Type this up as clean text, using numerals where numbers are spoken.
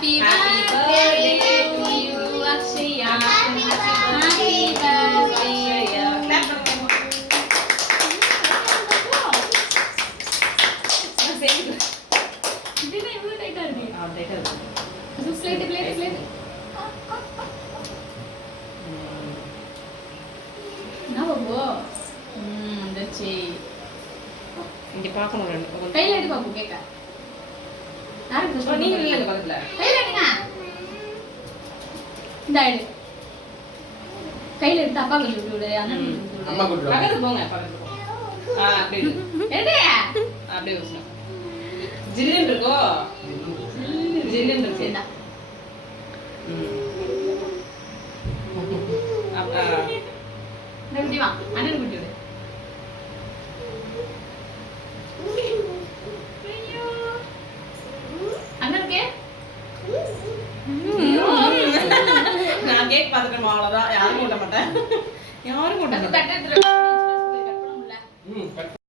Happy birthday to you, Akshaya. Happy birthday. Clap பண்ணுங்க. இதுவே இவ்வளவு டைட்டா இருக்கு. டைட்டா இருக்கு. ஸ்லைட். நாவோ. வந்துச்சு. இங்க பார்க்கணும் ரெண்டு. கையில எடுத்து பாப்போம் கேக்க. யாருக்கு நீங்க இல்ல பக்கத்துல. கையில எடுங்க. இந்த எடு. கையில எடுத்து அப்பா கிட்ட விடு. அம்மா கிட்ட பக்கத்துல போங்க பக்கத்துல. அப்படியே எடு. அப்படியே வச்சுங்க. ஜில்லுன்னு இருக்கோ? ஜில்லுன்னு இருக்கு. இந்தா. அப்பா நெருங்கி வா. அண்ணன் குட்டி விடு. அண்ணனுக்கு நான் கேக் பார்த்துட்டேன் அவ்வளோதான். யாரும் கூட்ட மாட்டேன். யாரும் கூட்ட மாட்டேன். தட்டத்துல கட் பண்ண முடியல. ம்